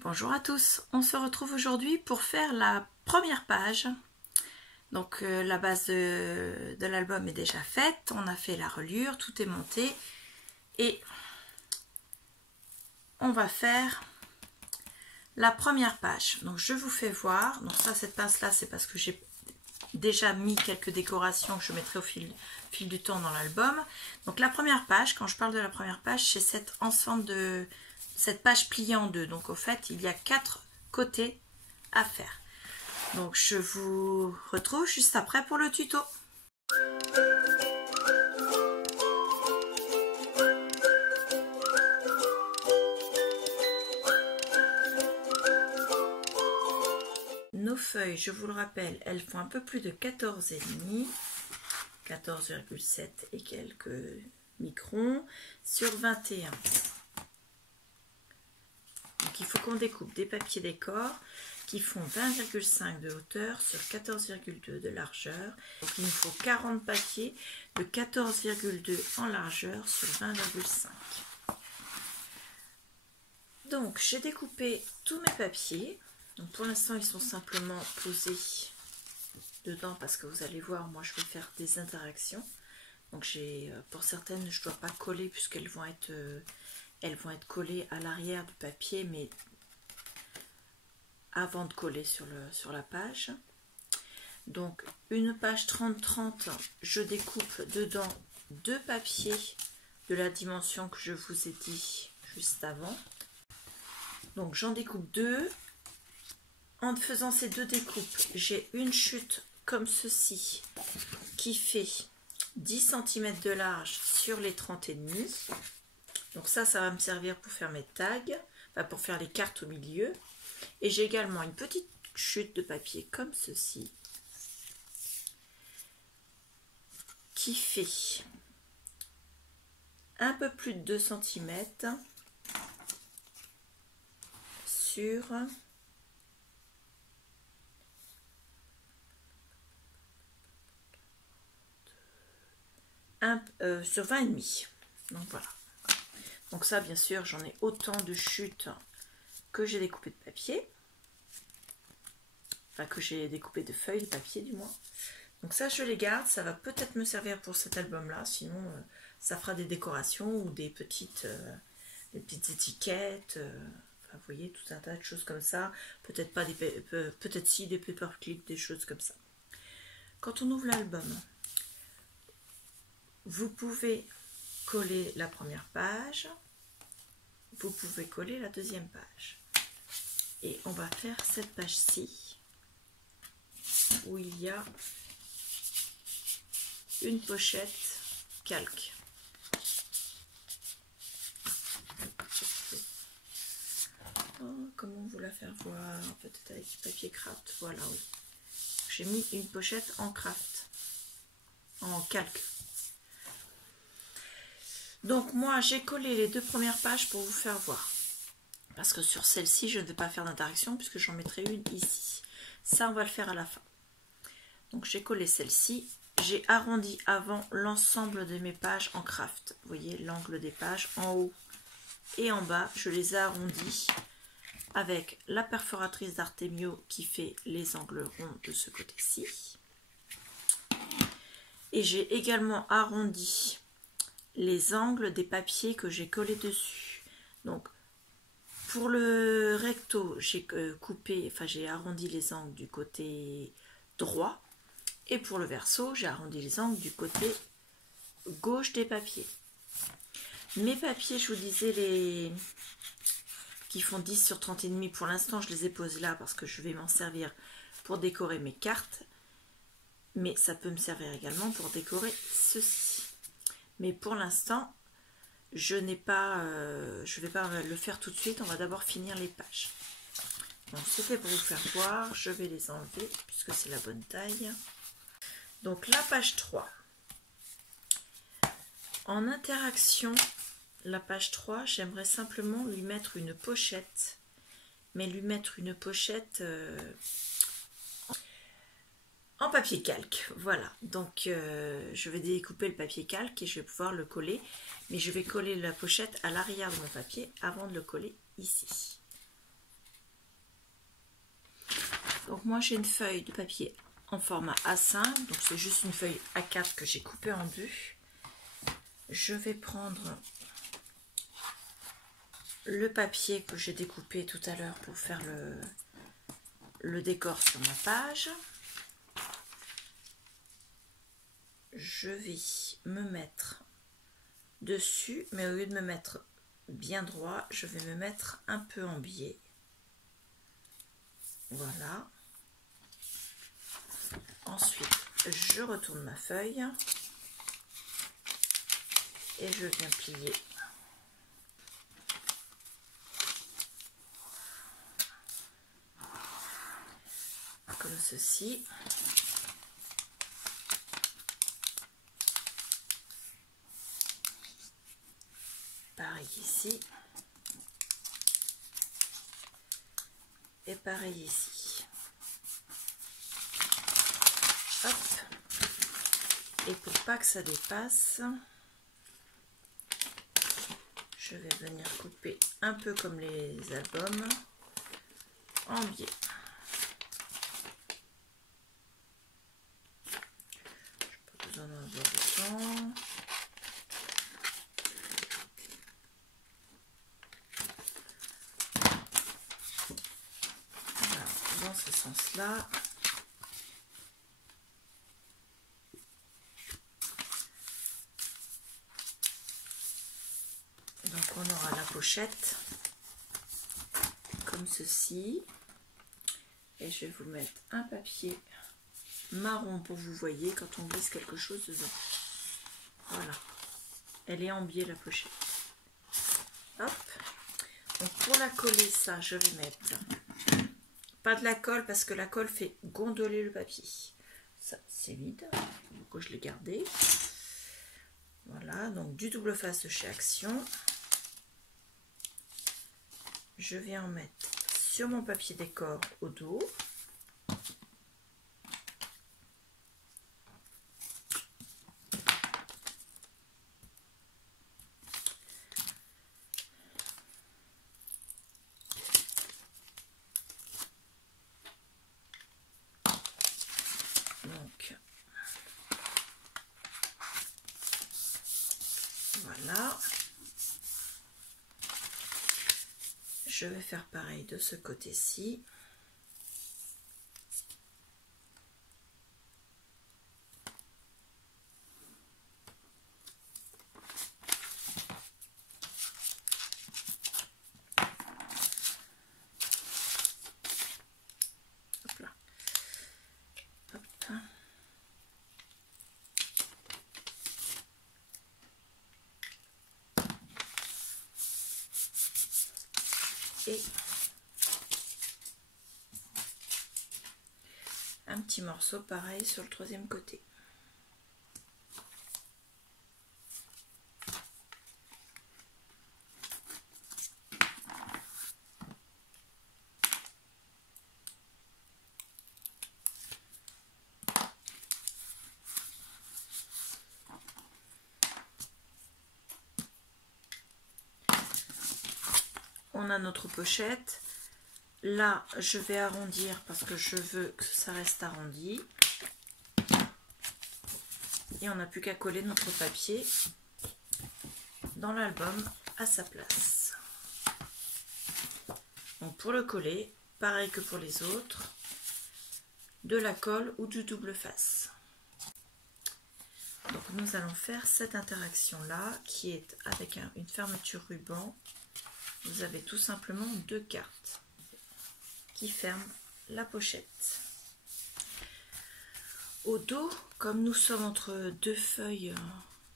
Bonjour à tous, on se retrouve aujourd'hui pour faire la première page. Donc la base de l'album est déjà faite, on a fait la reliure, tout est monté et on va faire la première page. Donc je vous fais voir, donc ça cette pince là c'est parce que j'ai déjà mis quelques décorations que je mettrai au fil du temps dans l'album. Donc la première page, quand je parle de la première page, c'est cet ensemble de cette page pliée en deux. Donc au fait il y a 4 côtés à faire. Donc je vous retrouve juste après pour le tuto. Nos feuilles, je vous le rappelle, elles font un peu plus de 14,5, 14,7 et quelques microns sur 21. Donc il faut qu'on découpe des papiers décor qui font 20,5 de hauteur sur 14,2 de largeur. Donc il nous faut 40 papiers de 14,2 en largeur sur 20,5. Donc j'ai découpé tous mes papiers. Donc pour l'instant ils sont simplement posés dedans parce que vous allez voir, moi je vais faire des interactions. Donc j'ai pour certaines je ne dois pas coller puisqu'elles vont être collées à l'arrière du papier, mais avant de coller sur la page. Donc une page 30-30, je découpe dedans 2 papiers de la dimension que je vous ai dit juste avant. Donc j'en découpe 2. En faisant ces 2 découpes, j'ai une chute comme ceci qui fait 10 cm de large sur les 30,5. Donc ça va me servir pour faire mes tags, enfin pour faire les cartes au milieu. Et j'ai également une petite chute de papier comme ceci qui fait un peu plus de 2 cm sur sur 20,5. Donc voilà. Donc ça bien sûr j'en ai autant de chutes que j'ai découpé de papier, enfin que j'ai découpé de feuilles de papier du moins. Donc ça je les garde, ça va peut-être me servir pour cet album là, sinon ça fera des décorations ou des petites étiquettes, enfin, vous voyez, tout un tas de choses comme ça, peut-être pas des peut-être si des paperclips, des choses comme ça. Quand on ouvre l'album, vous pouvez coller la première page, vous pouvez coller la deuxième page. Et on va faire cette page-ci où il y a une pochette calque. Oh, comment vous la faire voir? Peut-être avec du papier craft. Voilà, oui. J'ai mis une pochette en craft, en calque. Donc moi j'ai collé les 2 premières pages pour vous faire voir. Parce que sur celle-ci, je ne vais pas faire d'interaction puisque j'en mettrai une ici. Ça, on va le faire à la fin. Donc, j'ai collé celle-ci. J'ai arrondi avant l'ensemble de mes pages en craft. Vous voyez, l'angle des pages en haut et en bas. Je les ai arrondis avec la perforatrice d'Artemio qui fait les angles ronds de ce côté-ci. Et j'ai également arrondi les angles des papiers que j'ai collés dessus. Donc, pour le recto, j'ai j'ai arrondi les angles du côté droit. Et pour le verso, j'ai arrondi les angles du côté gauche des papiers. Mes papiers, je vous disais, les qui font 10 sur 30,5, pour l'instant, je les ai posés là parce que je vais m'en servir pour décorer mes cartes. Mais ça peut me servir également pour décorer ceci. Mais pour l'instant, je ne vais pas le faire tout de suite, on va d'abord finir les pages. Donc c'était pour vous faire voir, je vais les enlever puisque c'est la bonne taille. Donc la page 3. En interaction, la page 3, j'aimerais simplement lui mettre une pochette, mais lui mettre une pochette en papier calque. Voilà, donc je vais découper le papier calque et je vais pouvoir le coller, mais je vais coller la pochette à l'arrière de mon papier avant de le coller ici. Donc moi j'ai une feuille de papier en format A5, donc c'est juste une feuille A4 que j'ai coupée en deux. Je vais prendre le papier que j'ai découpé tout à l'heure pour faire le décor sur ma page. Je vais me mettre dessus, mais au lieu de me mettre bien droit, je vais me mettre un peu en biais. Voilà. Ensuite, je retourne ma feuille et je viens plier comme ceci. Pareil ici. Et pareil ici. Hop. Et pour pas que ça dépasse, je vais venir couper un peu comme les albums en biais. J'ai pas besoin d'en avoir autant. Voilà, dans ce sens-là. Donc on aura la pochette comme ceci. Et je vais vous mettre un papier marron pour vous voyez quand on glisse quelque chose dedans. Voilà. Elle est en biais la pochette. Hop. Donc pour la coller, ça, je vais mettre pas de la colle parce que la colle fait gondoler le papier. Ça, c'est vide. Donc je l'ai gardé. Voilà. Donc du double face de chez Action. Je vais en mettre sur mon papier décor au dos. Donc voilà. Je vais faire pareil de ce côté-ci. Hop là. Hop. Et un petit morceau pareil sur le troisième côté. On a notre pochette. Là, je vais arrondir parce que je veux que ça reste arrondi. Et on n'a plus qu'à coller notre papier dans l'album à sa place. Donc pour le coller, pareil que pour les autres, de la colle ou du double face. Donc nous allons faire cette interaction là qui est avec une fermeture ruban. Vous avez tout simplement deux cartes qui ferment la pochette. Au dos, comme nous sommes entre deux feuilles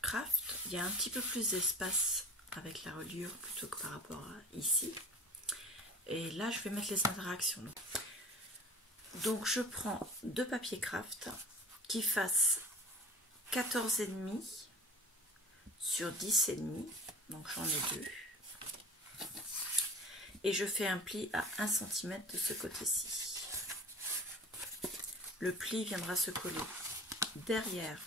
craft, il y a un petit peu plus d'espace avec la reliure plutôt que par rapport à ici. Et là, je vais mettre les interactions. Donc, je prends deux papiers craft qui fassent 14,5 sur 10,5. Donc, j'en ai deux. Et je fais un pli à 1 cm de ce côté-ci. Le pli viendra se coller derrière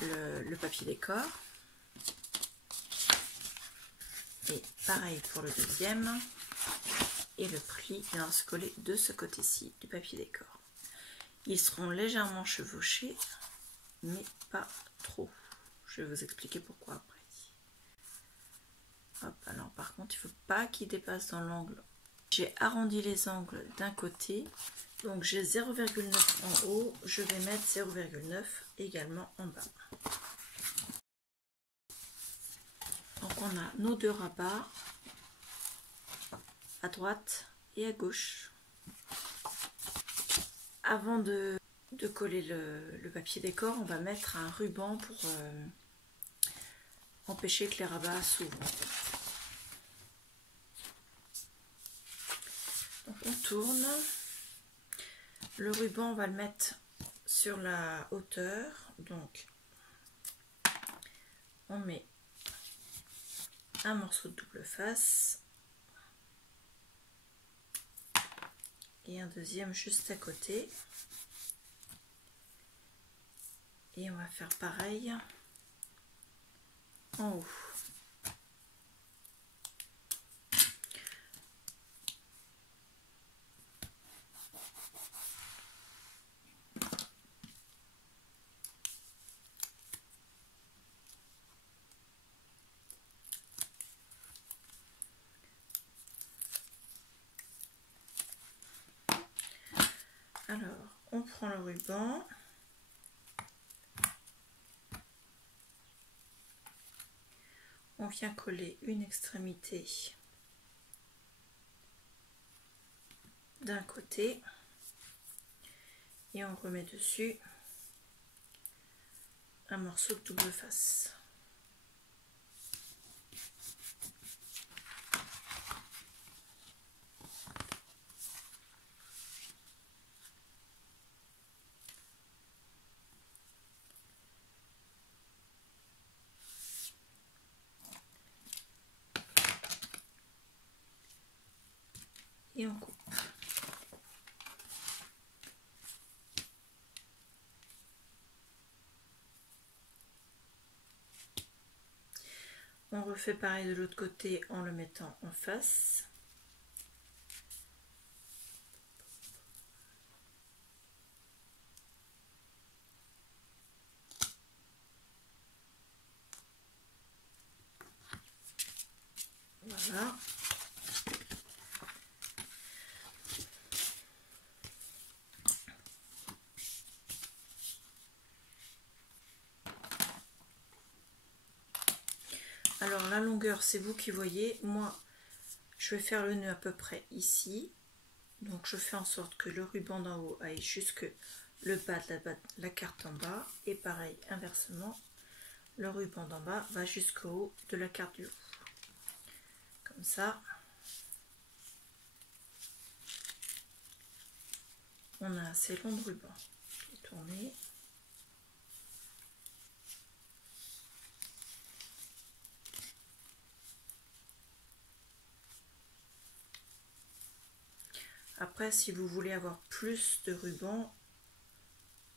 le papier décor. Et pareil pour le deuxième. Et le pli vient se coller de ce côté-ci du papier décor. Ils seront légèrement chevauchés, mais pas trop. Je vais vous expliquer pourquoi après. Hop, alors par contre, il ne faut pas qu'ils dépassent dans l'angle. J'ai arrondi les angles d'un côté, donc j'ai 0,9 en haut, je vais mettre 0,9 également en bas. Donc on a nos deux rabats à droite et à gauche. Avant de coller le papier décor, on va mettre un ruban pour empêcher que les rabats s'ouvrent. Donc on tourne. Le ruban, on va le mettre sur la hauteur. Donc on met un morceau de double face et un deuxième juste à côté. Et on va faire pareil en haut. Alors, on prend le ruban. On vient coller une extrémité d'un côté et on remet dessus un morceau de double face. Et on coupe. On refait pareil de l'autre côté en le mettant en face. Voilà. Alors la longueur, c'est vous qui voyez. Moi, je vais faire le nœud à peu près ici. Donc je fais en sorte que le ruban d'en haut aille jusque le bas de la carte en bas. Et pareil, inversement, le ruban d'en bas va jusqu'au haut de la carte du haut. Comme ça. On a assez long de ruban. Je vais tourner. Après, si vous voulez avoir plus de ruban,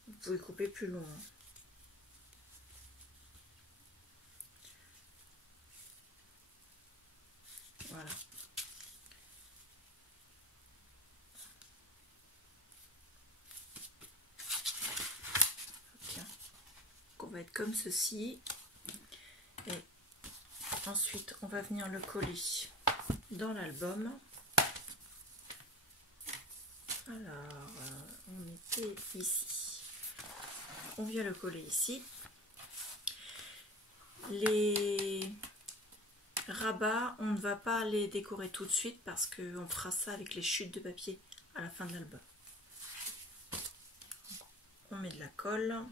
vous pouvez couper plus long. Voilà. Tiens. On va être comme ceci. Et ensuite, on va venir le coller dans l'album. Alors, on était ici. On vient le coller ici. Les rabats, on ne va pas les décorer tout de suite parce qu'on fera ça avec les chutes de papier à la fin de l'album. On met de la colle.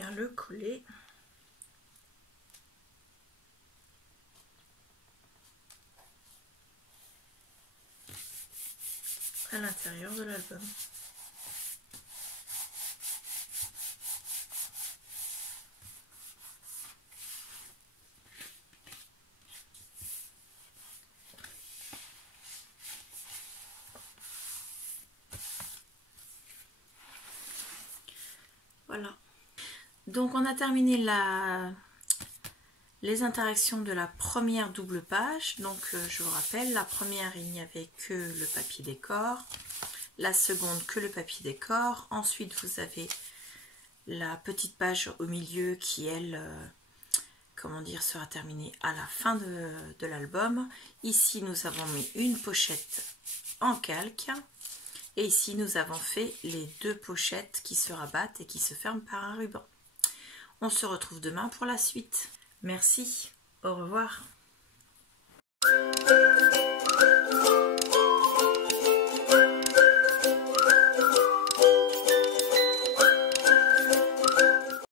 viens le coller à l'intérieur de l'album. Voilà. Donc on a terminé les interactions de la première double page. Donc je vous rappelle, la première il n'y avait que le papier décor, la seconde que le papier décor, ensuite vous avez la petite page au milieu qui elle, comment dire, sera terminée à la fin de l'album. Ici nous avons mis une pochette en calque et ici nous avons fait les deux pochettes qui se rabattent et qui se ferment par un ruban. On se retrouve demain pour la suite. Merci, au revoir.